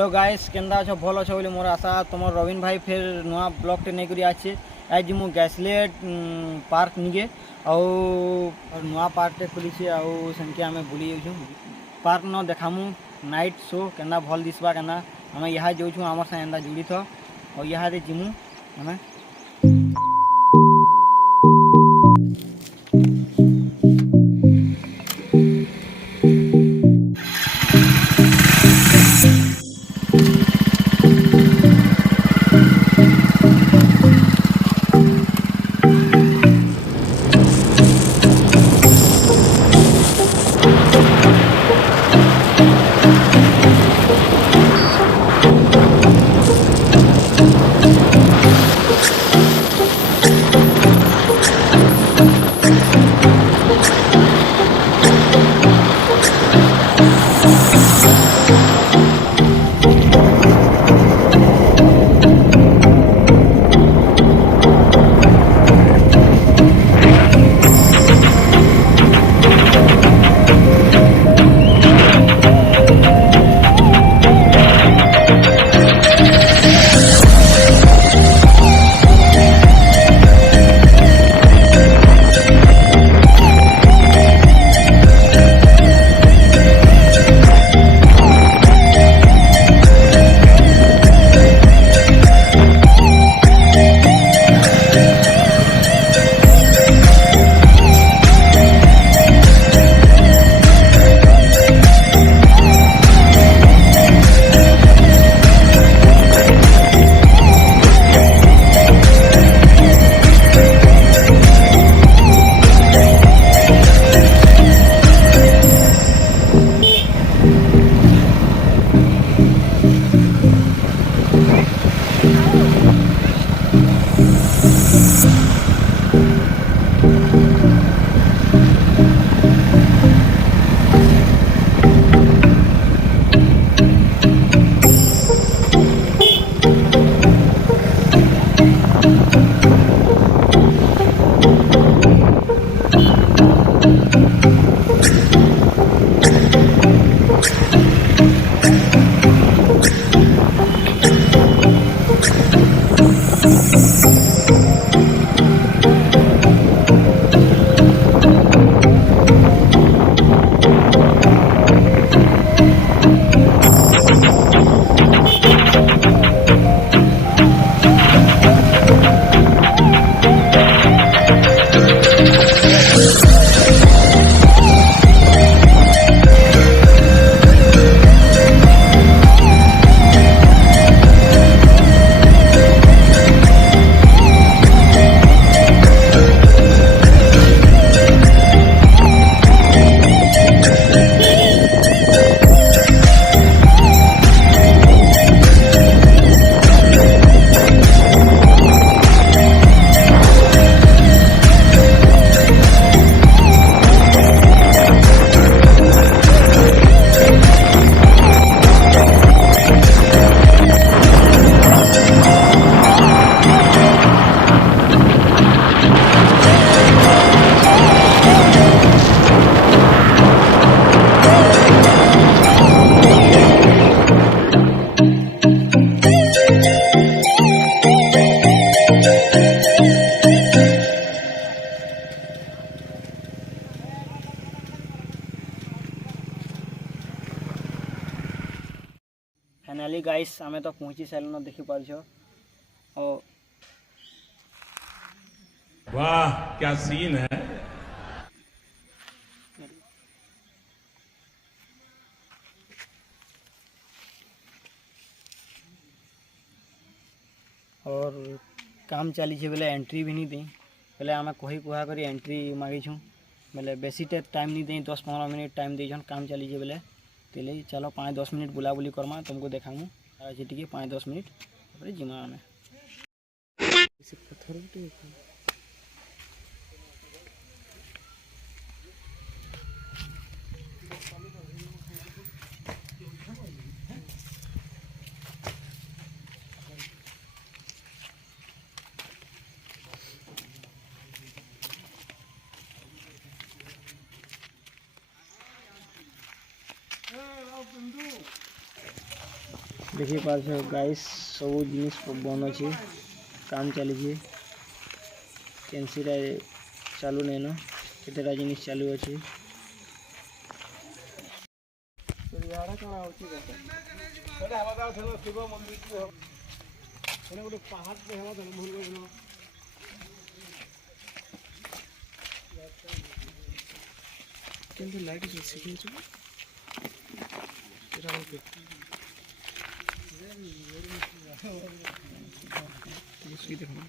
Hello guys केंदा अच्छो भल अच्छो बोली मोर आशा तुम रवीन भाई फिर नुआ ब्लॉगटे नहीं करी आछे आज जी गाइसलेट पार्क निगे आउ नुआ पार्कटे खुली आउ सेनके आम बुली जाऊँ पार्क न देखामु नाइट शो केंदा भल दिसबा केंदा आम यहाँ जाऊँ आमर साथ एंदा जुड़ी था और यहाँ जिमु आम फाइनाली गाइस आमे तो पहुँची सारे देखी पार्छ और वाह क्या सीन है। और काम चली बोले एंट्री भी नहीं दी बोले आम कही कुहा कर एंट्री मागिछूँ बोले बेसी टाइम नहीं दी 10-15 मिनट टाइम देछन काम चली बोले तेल चलो 5-10 मिनट बुलाबुली करमा तुमको देखामु आज टी 5-10 मिनट जिमा आम देखिपार गाइस सब जिनिस बन अच्छे काम चली कैंसीटा चालू नहीं न केतेटा जिनिस चालू अच्छे लाइट देखो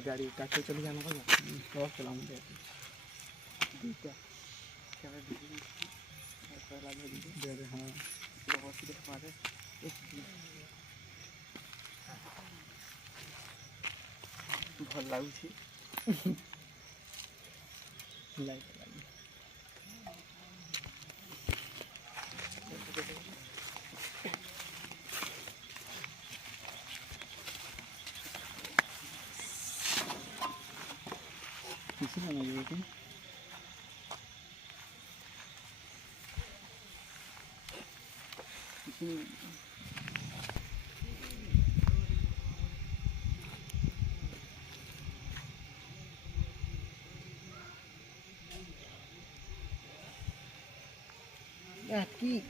गाड़ी टाके चली जाना होगा चला भल लगुच aquí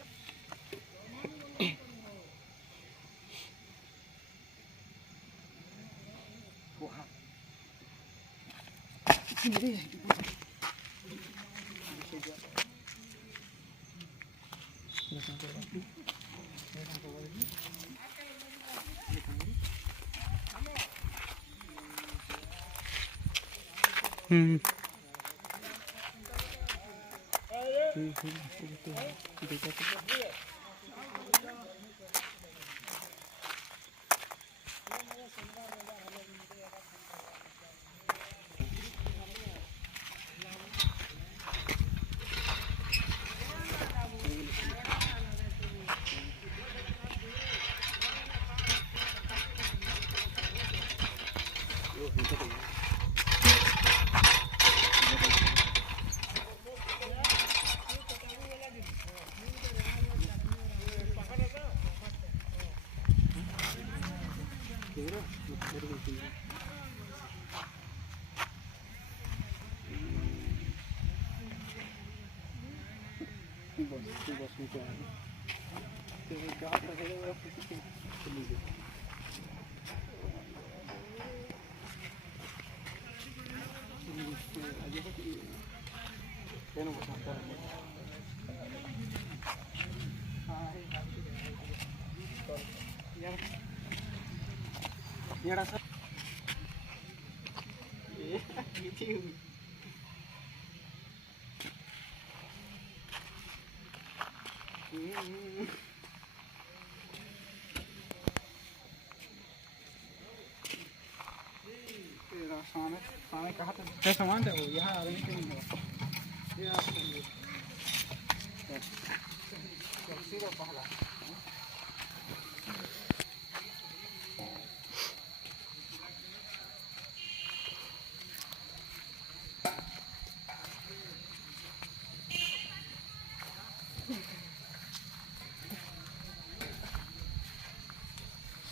सामान है वो यहाँ आदमी क्यों नहीं पहला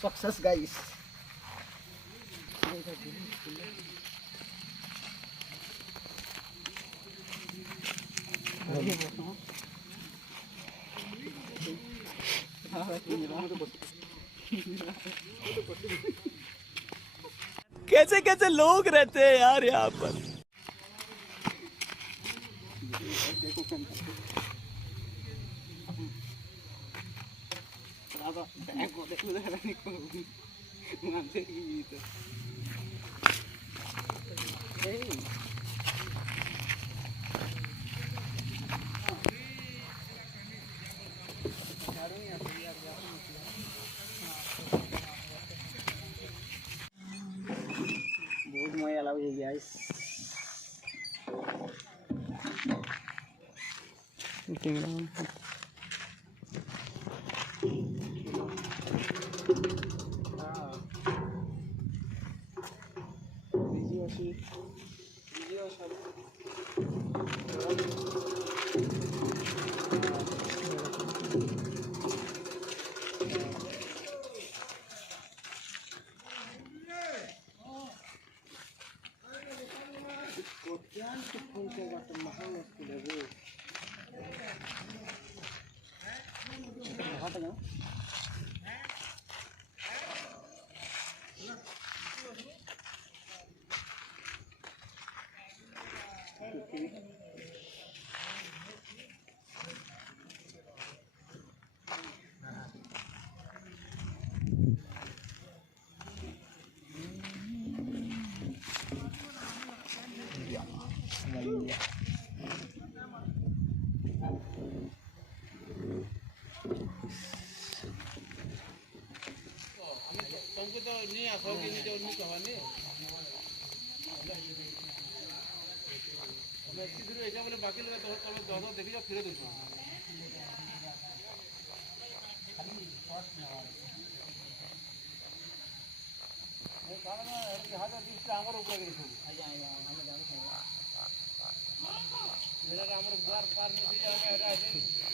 success guys कैसे कैसे लोग रहते हैं यार यहाँ पर बहुत मजा लागे गाइस फोन के बात महा मुश्किल है वो हट जाओ तुमको तो नहीं आसो कि नहीं जो नहीं कहवानी मैं इतनी दूर ऐसा बोले बाकी लोग तो तुम दोनों देखी जाओ फिर देखो मैं कहा ना हाथ दिस आमर ऊपर गई सब मेरा आमर द्वार पार में से जा मैं हेरा है